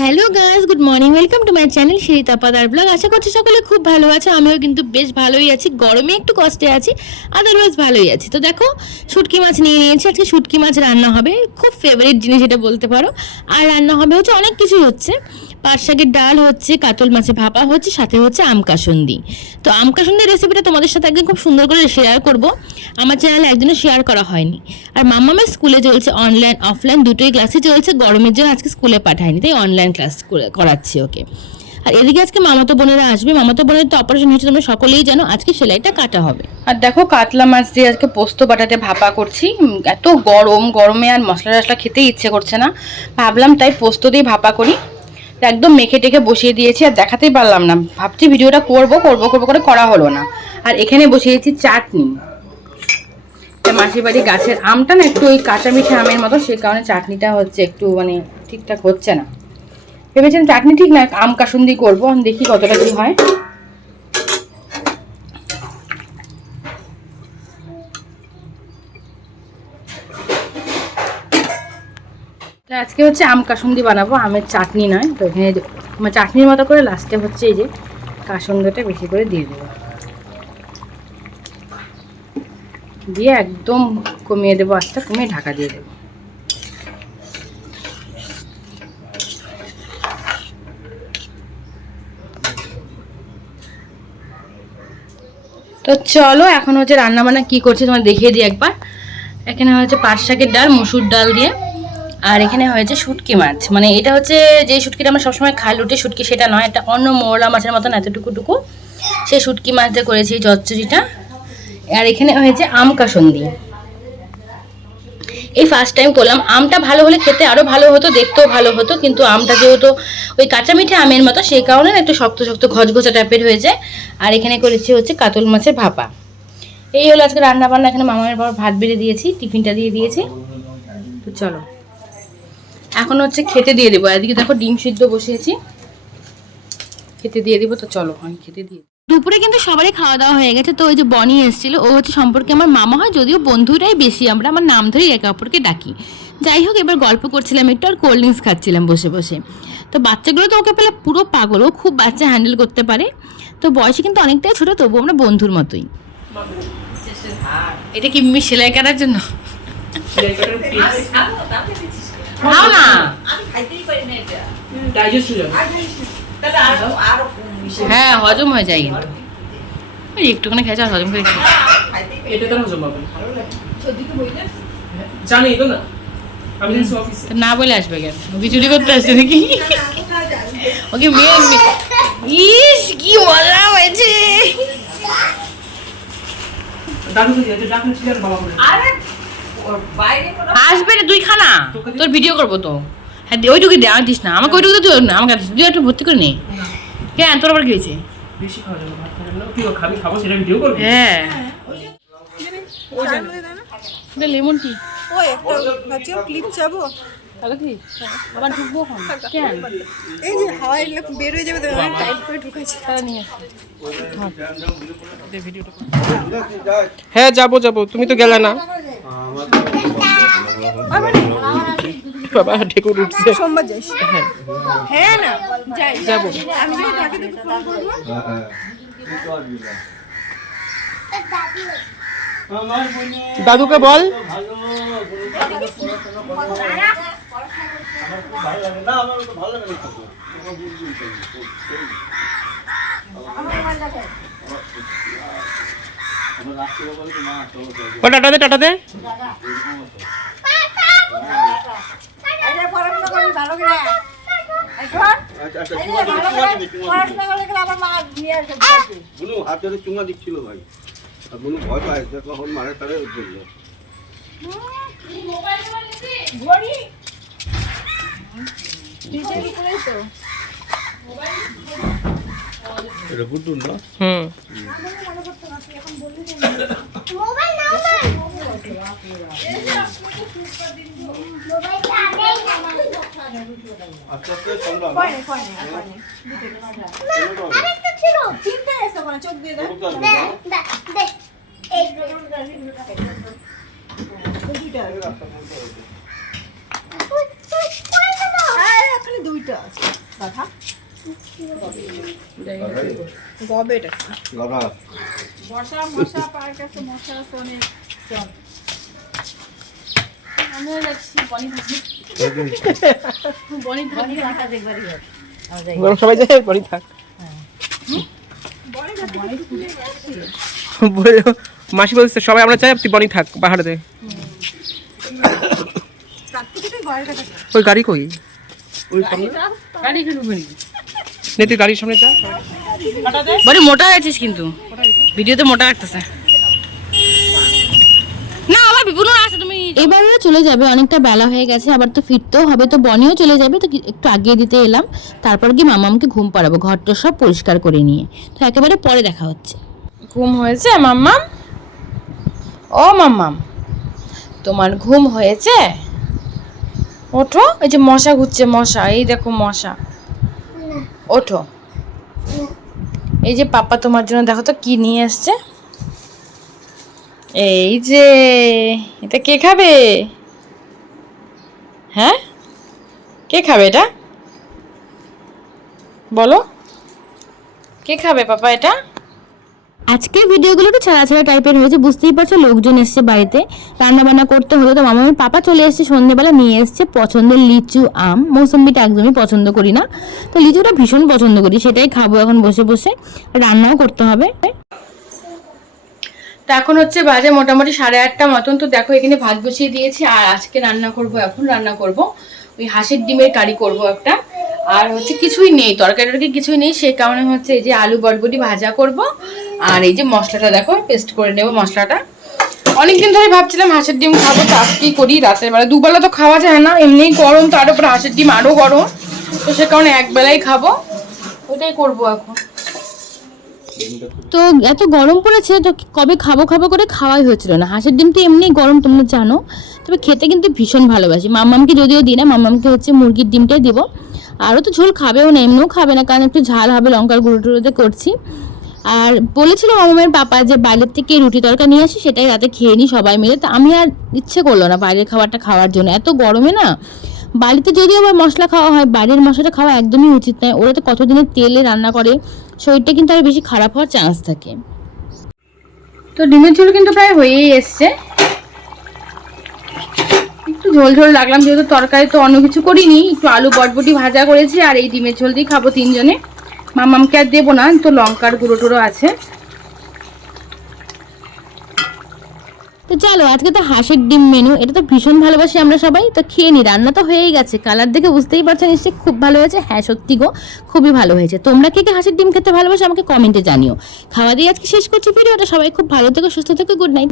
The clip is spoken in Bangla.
Hello guys, good morning, welcome to my channel Shrita পাদার ব্লগ। আশা করছি সকলে খুব ভালো আছে। আমিও কিন্তু বেশ ভালোই আছি, গরমে একটু কষ্টে আছি, আদারওয়াইজ ভালোই আছি। তো দেখো, শুটকি মাছ নিয়ে নিয়েছি। আজকে শুটকি মাছ রান্না হবে, খুব ফেভারিট জিনিস এটা বলতে পারো। আর রান্না হবে হচ্ছে অনেক কিছুই হচ্ছে, পাট শাকের ডাল হচ্ছে, কাতল মাছের ভাপা হচ্ছে, সাথে হচ্ছে আম কাসুন্দি। তো আম কাসুন্দির রেসিপিটা তোমাদের সাথে একদিন খুব সুন্দর করে শেয়ার করব। আমার চ্যানেলে একদিনও শেয়ার করা হয়নি। আর মাম্মামের স্কুলে চলছে অনলাইন অফলাইন দুটোই ক্লাসে চলছে। গরমের জন্য আজকে স্কুলে পাঠায়নি, তাই অনলাইন ক্লাস করাচ্ছি ওকে। আর এদিকে আজকে মামাতো বোনেরা আসবে। মামাতো বোনের তো অপারেশন হয়েছে, তোমরা সকলেই জানো। আজকে সেলাইটা কাটা হবে। আর দেখো, কাতলা মাছ দিয়ে আজকে পোস্ত বাটাতে ভাপা করছি। এত গরমে আর মশলা টশলা খেতে ইচ্ছে করছে না, ভাবলাম তাই পোস্ত দিয়ে ভাপা করি। একদম মেখে টেখে বসিয়ে দিয়েছি, আর দেখাতেই পারলাম না। ভাবছি ভিডিওটা করব করে করা হলো না। আর এখানে বসিয়েছি চাটনি। মাসির বাড়ি গাছের আমটা না একটু ওই কাঁচা মিঠে আমের মতো, সেই কারণে চাটনিটা হচ্ছে একটু মানে ঠিকঠাক হচ্ছে না। ভেবেছেন চাটনি ঠিক না, আম কাসুন্দি করবো, দেখি কতটা কি হয়। আজকে হচ্ছে আম কাসুন্দি বানাবো, আমের চাটনি নয়। তো এখানে চাটনির মতো করে লাস্টে হচ্ছে এই যে কাসুন্দিটা বেশি করে দিয়ে দেবো, দিয়ে একদম কমিয়ে দেবো, আস্তে কমিয়ে ঢাকা দিয়ে দেবো। তো চলো, এখন হচ্ছে রান্না বান্না কী করছি তোমার দেখিয়ে দিই একবার। এখানে হচ্ছে পাট শাকের ডাল মসুর ডাল দিয়ে, আর এখানে হয়েছে শুটকি মাছ। মানে এটা হচ্ছে যে শুটকিটা আমরা সবসময় খাই, লুটে শুটকি, সেটা নয়, এটা অন্য মোরলা মাছের মতন এতটুকু সেই শুটকি মাছ দিয়ে করেছি এই চচ্চড়িটা। আর এখানে হয়েছে আম কাসুন্দি, এই ফার্স্ট টাইম করলাম। আমটা ভালো হলে খেতে আরও ভালো হতো, দেখতেও ভালো হতো, কিন্তু আমটা যেহেতু ওই কাঁচা মিঠে আমের মতো, সেই কারণে একটু শক্ত শক্ত ঘচঘচা টাইপের হয়ে যায়। আর এখানে করেছি হচ্ছে কাতল মাছের ভাপা। এই হলো আজকে রান্না বান্না। এখানে মামার বাবা ভাত বেড়ে দিয়েছি, টিফিনটা দিয়ে দিয়েছি। তো চলো এখন হচ্ছে খেতে দিয়ে দেবো। এদিকে দেখো ডিম সিদ্ধ বসিয়েছি, খেতে দিয়ে দেবো। তো চলো আমি খেতে দিয়ে। দুপুরে কিন্তু সবারই খাওয়া দাওয়া হয়ে গেছে। তো ওই যে বনি এসেছিল, ও হচ্ছে সম্পর্কে আমার মামা হয়, যদিও বন্ধুরাই বেশি, আমরা আমার নাম ধরেই একে অপরকে ডাকি। যাই হোক, এবার গল্প করছিলাম একটু, আর কোল্ড ড্রিঙ্কস খাচ্ছিলাম বসে বসে। তো বাচ্চাগুলো তো ওকে পেলে পুরো পাগল, ও খুব বাচ্চা হ্যান্ডেল করতে পারে। তো বয়সে কিন্তু অনেকটাই ছোটো, তবু আমরা বন্ধুর মতোই। এটা কি মিমি সেলাই করার জন্য? খাও না, হ্যাঁ হজম হয়ে যায়, কিন্তু একটুখানি খেয়েছে আর হজম করে না বলে আসবে কেন? ওকে চুরি করতে আসছে নাকি? ওকে মেয়ে ইস কি মজা হয়েছে। আসবে রে, তুই খানা, তোর ভিডিও করবো তো। হ্যাঁ ওইটুকু দে, দিস না আমাকে, ওইটুকু তুই না আমাকে দিস, তুই একটু ভর্তি করে নে। কেন তোর আবার কি হয়েছে? হ্যাঁ এটা লেমন টি। ওই একটা ক্লিপ যাবো তাহলে কি আবার ঢুকবো? কেন এই যে হাওয়া এলে বের হয়ে যাবে, তো টাইট করে ঢুকাইছি। তাহলে নিয়ে হ্যাঁ যাবো যাবো, তুমি তো গেলে না। বাবা ঢেকুর উঠছে। সোমবার যাইস? হ্যাঁ না যাই, যাবো। আমি যখন থাকি তোকে ফোন করবো। দাদুকে বল। ও টাটা দে, টাটা দে। চুমা দিচ্ছিল ভাই, বুনু ভয় পায় কখন মারে তারে জন্য। এটা বুদ্ধুন না? আচ্ছা চোখ দিয়ে দাও। খালি দুইটা আছে গাধা গবে এটা গাধা মশা মশা পার কাছে মশা আছে অনেক চল আমিও যাচ্ছি বনি থাকি বনি থাকি দেখা দেখবারই হবে বরং সবাই যায় বড়ি থাক বললো মাসি বলছে সবাই আমরা চাই তুই বনি থাক পাহাড়ে ওই গাড়ি কই গাড়ি খেলবো নে তুই গাড়ির সামনে যা বড় মোটা আছিস কিন্তু ভিডিওতে মোটা লাগতেছে না আমার বিপুল আছে তুমি এবার ওরা চলে যাবে অনেকটা বেলা হয়ে গেছে আবার তো ফিরতেও হবে তো বনিও চলে যাবে তো একটু আগিয়ে দিতে এলাম তারপর গিয়ে মামামকে ঘুম পাড়াবো ঘরটা সব পরিষ্কার করে নিয়ে তো একেবারে পরে দেখা হচ্ছে ঘুম হয়েছে মাম্মাম ও মাম্মাম তোমার ঘুম হয়েছে ওঠো এই যে মশা ঘুরছে মশা এই দেখো মশা ওঠো এই যে পাপা তোমার জন্য দেখো তো কি নিয়ে এসছে এই যে এটা কে খাবে হ্যাঁ কে খাবে এটা বলো কে খাবে পাপা এটা আজকের ভিডিওগুলো একটু ছাড়া ছাড়া টাইপের হয়েছে বুঝতেই পারছো লোকজন এসছে বাড়িতে রান্না বান্না করতে হলো তো মামার পাপা চলে এসছে সন্ধ্যেবেলা নিয়ে এসছে পছন্দের লিচু আম মৌসুম্বিটা একদমই পছন্দ করি না তো লিচুটা ভীষণ পছন্দ করি সেটাই খাবো এখন বসে বসে রান্নাও করতে হবে তো এখন হচ্ছে বাজে মোটামুটি 8:30 মতন তো দেখো এখানে ভাত বসিয়ে দিয়েছি আর আজকে রান্না করব ওই হাঁসের ডিমের কারি করব একটা আর হচ্ছে কিছুই নেই তরকারি কিছুই নেই সেই কারণে হচ্ছে এই যে আলু বটবটি ভাজা করব আর এই যে মশলাটা দেখো পেস্ট করে নেব মশলাটা অনেকদিন ধরে ভাবছিলাম হাঁসের ডিম খাবো তো আজকেই করি রাতের বেলা দুবেলা তো খাওয়া যায় না এমনিই গরম তার উপর হাঁসের ডিম আরও গরম তো সে কারণে একবেলাই খাবো ওটাই করব এখন তো এত গরম পড়েছে তো কবে খাবো করে খাওয়াই হচ্ছিল না হাঁসের ডিম তো এমনি গরম তোমরা জানো তবে খেতে কিন্তু ভীষণ ভালোবাসি মাম্মামকে যদিও দিই না মাম্মামকে হচ্ছে মুরগির ডিমটাই দেবো আরও তো ঝোল খাবেও না এমনিও খাবে না কারণ একটু ঝাল হবে লঙ্কার গুঁড়ো টুড়োতে করছি আর বলেছিল মামামের পাপা যে বাইরের থেকে রুটি তরকা নিয়ে আসি সেটাই রাতে খেয়ে নিই সবাই মিলে তো আমি আর ইচ্ছে করলো না বাইরের খাবারটা খাওয়ার জন্য এত গরমে না বাড়িতে যদিও আবার মশলা খাওয়া হয় বাইরের মশলাটা খাওয়া একদমই উচিত নয় ওরা তো কতদিনের তেলে রান্না করে শরীরটা কিন্তু আরও বেশি খারাপ হওয়ার চান্স থাকে তো ডিমের ঝোল কিন্তু প্রায় হয়েই এসছে একটু ঝোল ঝোল রাখলাম যেহেতু তরকারি তো অন্য কিছু করিনি একটু আলু বটবটি ভাজা করেছি আর এই ডিমের ঝোল দিয়ে খাবো তিনজনে মামামকে আর দেবো না তো লঙ্কার গুঁড়ো টুড়ো আছে তো চলো আজকে তো হাঁসের ডিম মেনু এটা তো ভীষণ ভালোবাসি আমরা সবাই তো খেয়ে নি রান্না তো হয়েই গেছে কালার দেখে বুঝতেই পারছো নিশ্চয়ই খুব ভালো হয়েছে হ্যাঁ সত্যি গো খুবই ভালো হয়েছে তোমরা কে কে হাঁসের ডিম খেতে ভালোবাসো আমাকে কমেন্টে জানিও খাওয়া দিয়ে আজকে শেষ করছি ভিডিওটা সবাই খুব ভালো থেকো সুস্থ থেকো গুড নাইট।